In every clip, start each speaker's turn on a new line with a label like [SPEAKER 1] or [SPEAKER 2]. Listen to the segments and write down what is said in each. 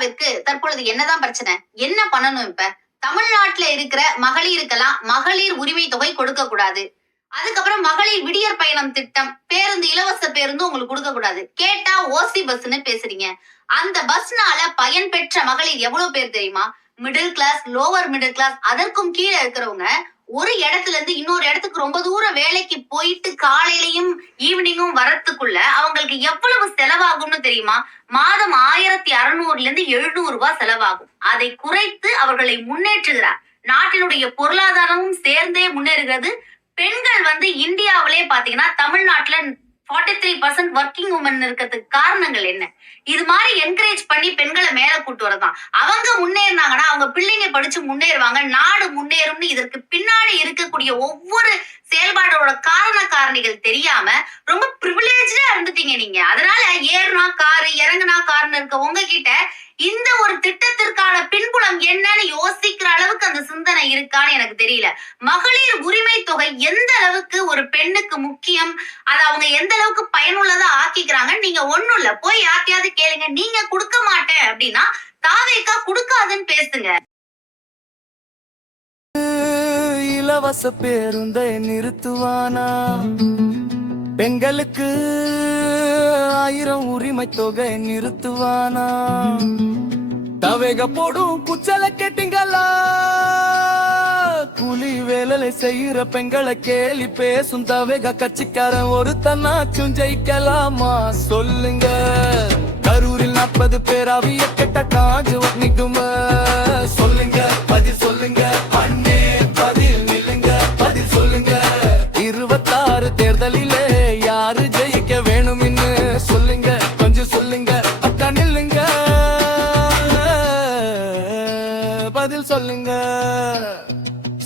[SPEAKER 1] இந்தியாவிற்கு தற்பொழுது என்னதான் பிரச்சனை? என்ன பண்ணணும் இப்ப? தமிழ்நாட்டுல இருக்கிற மகளிருக்கெல்லாம் மகளிர் உரிமை தொகை கொடுக்க கூடாது. அதுக்கப்புறம் மகளிர் விடியற் பயணம் திட்டம் பேருந்து இலவச பேருந்து உங்களுக்கு கொடுக்க கூடாது. கேட்டா ஓசி பஸ்ன்னு பேசுறீங்க. அந்த பஸ்னால பயன் பெற்ற மகளிர் எவ்வளவு பேர் தெரியுமா? Middle class lower middle class அதற்கும் கீழே இருக்கிறவங்க ஒரு இடத்துல இருந்து இன்னொரு இடத்துக்கு ரொம்ப தூரம் வேலைக்கு போயிட்டு காலையிலயும் ஈவினிங்கும் வரத்துக்குள்ள அவங்களுக்கு எவ்வளவு செலவாகும்னு தெரியுமா? மாதம் ஆயிரத்தி அறுநூறுல இருந்து எழுநூறு ரூபாய் செலவாகும். அதை குறைத்து அவர்களை முன்னேற்றுகிறார். நாட்டினுடைய பொருளாதாரமும் சேர்ந்தே முன்னேறுகிறது. பெண்கள் வந்து இந்தியாவிலே பாத்தீங்கன்னா தமிழ்நாட்டுல 43% த்ரீ பர்சன்ட் ஒர்க்கிங் உமன் இருக்கிறதுக்கு காரணங்கள் என்ன? இது மாதிரி என்கரேஜ் பண்ணி பெண்களை மேல கூட்டு வரதான். அவங்க முன்னேறினாங்கன்னா அவங்க பிள்ளைங்க படிச்சு முன்னேறுவாங்க நாடு முன்னேறும்னு இதற்கு பின்னாடி இருக்கக்கூடிய ஒவ்வொரு செயல்பாடோட காரண காரணிகள் தெரியாம ரொம்ப ப்ரிவிலேஜா இருந்துட்டீங்க நீங்க. அதனால ஏறுனா காரு இறங்குனா காருன்னு இருக்க உங்ககிட்ட இந்த ஒரு திட்டத்திற்கான பின்புலம் என்னன்னு யோசிக்கிற அளவுக்கு அந்த சிந்தனை இருக்கான்னு எனக்கு தெரியல. மகளிர் உரிமை தொகை எந்த அளவுக்கு ஒரு பெண்ணுக்கு முக்கியம்? அதை அவங்க எந்த அளவுக்கு பயனுள்ளதா ஆக்கிக்கிறாங்க? நீங்க ஒண்ணும் இல்ல. போய் யார்ட்டையாவது கேளுங்க. நீங்க கொடுக்க மாட்டேன் அப்படின்னா தாவேக்கா கொடுக்காதுன்னு பேசுங்க.
[SPEAKER 2] இலவச பேருந்தை நிறுத்துவானா? பெண்களுக்கு ஆயிரம் உரிமை தொகை நிறுத்துவானா? தவேக போடும் குச்சல கேட்டீங்களா? கூலி வேலை செய்யற பெண்களை கேலி பேசும் தவேக கட்சிக்காரன் ஒரு தன்னாச்சும் ஜெயிக்கலாமா? சொல்லுங்க. கரூரில் நாற்பது பேர் அவிய கெட்ட காஞ்சு நிக்கும? சொல்லுங்க பதில் சொல்லுங்க. பதில் சொல்லுங்க.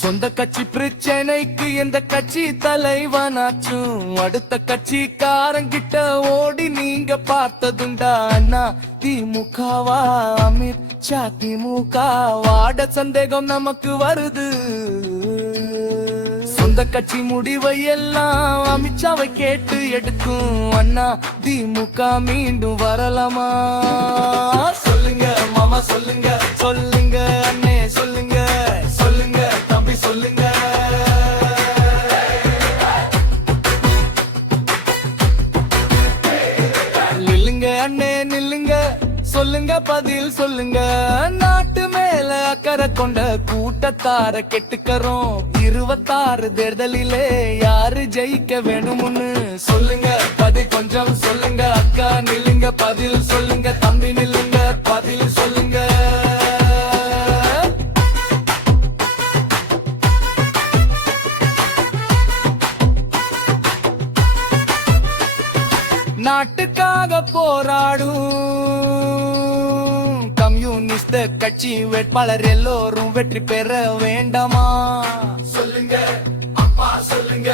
[SPEAKER 2] சொந்த கட்சி பிரச்சனைக்கு எந்த கட்சி தலைவனாச்சும் அடுத்த கட்சிக்காரங்கிட்ட ஓடி நீங்க பார்த்ததுண்டா அண்ணா. திமுகவா அமித்ஷா திமுக வாட சந்தேகம் நமக்கு வருது. சொந்த கட்சி முடிவை எல்லாம் அமித்ஷாவை கேட்டு எடுக்கும். அண்ணா திமுக மீண்டும் வரலாமா? சொல்லுங்க மாமா சொல்லுங்க சொல்லு. சொல்லுங்க பதில் சொல்லுங்க. நாட்டு மேல அக்கறை கொண்ட கூட்டத்தார கெட்டுக்கறோம். இருபத்தாறு தேர்தலிலே யாரு ஜெயிக்க வேணும்னு சொல்லுங்க பதில் கொஞ்சம் சொல்லுங்க. அக்கா நில்லுங்க பதில் சொல்லுங்க. தம்பி நில்லுங்க பதில் சொல்லுங்க. நாட்டுக்காக போராடும். கம்யூனிஸ்ட் கட்சி வேட்பாளர் எல்லோரும் வெற்றி பெற வேண்டாமா? சொல்லுங்க. அப்பா சொல்லுங்க.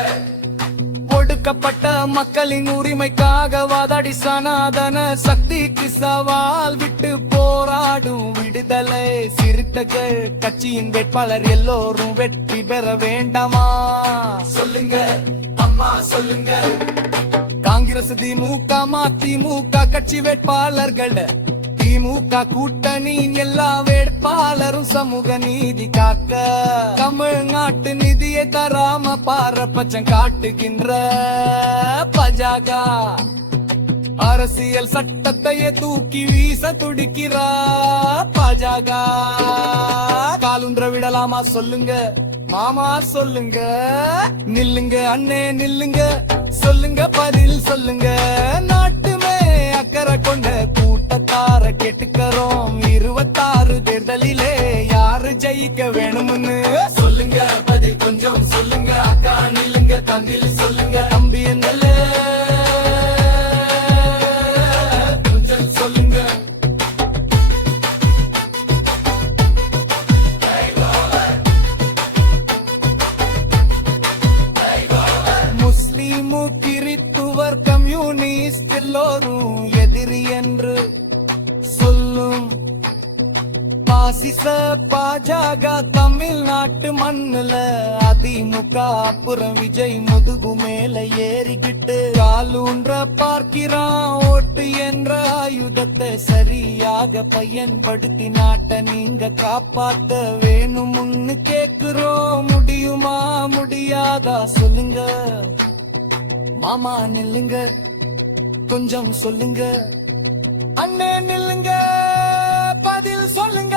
[SPEAKER 2] ஒடுக்கப்பட்ட மக்களின் உரிமைக்காக வாதாடி சனாதன சக்திக்கு சவால் விட்டு போராடும் விடுதலை சிறுத்தைகள் கட்சியின் வேட்பாளர் எல்லோரும் வெற்றி பெற வேண்டாமா? சொல்லுங்க. அம்மா சொல்லுங்க. காங்கிரஸ் திமுக மதிமுக கட்சி வேட்பாளர்கள் திமுக கூட்டணி எல்லா வேட்பாளரும் சமூக நீதி காக்க. தமிழ்நாட்டு நிதியை தராம பாரபட்சம் காட்டுகின்ற பஜாகா. அரசியல் சட்டத்தையே தூக்கி வீச துடிக்கிறா பாஜக. காலுன்ற விடலாமா சொல்லுங்க? மாமா சொல்லுங்க. நில்லுங்க அண்ணே நில்லுங்க. சொல்லுங்க பதில் சொல்லுங்க. நாட்டு சொல்லுங்க தம்பி என்னல எல்லோரும் ஆசிச பாஜக தமிழ்நாட்டு மண்ணுல அதிமுக அப்புறம் விஜய் முதுகு மேல ஏறிக்கிட்டு காலூன்ற பார்க்கிறான். ஓட்டு என்ற ஆயுதத்தை சரியாக பயன்படுத்தி நாட்டை நீங்க காப்பாத்த வேணும்னு கேக்குறோம். முடியுமா முடியாதா சொல்லுங்க. மாமா நில்லுங்க. கொஞ்சம் சொல்லுங்க. அண்ணே நில்லுங்க. சொல்லுங்க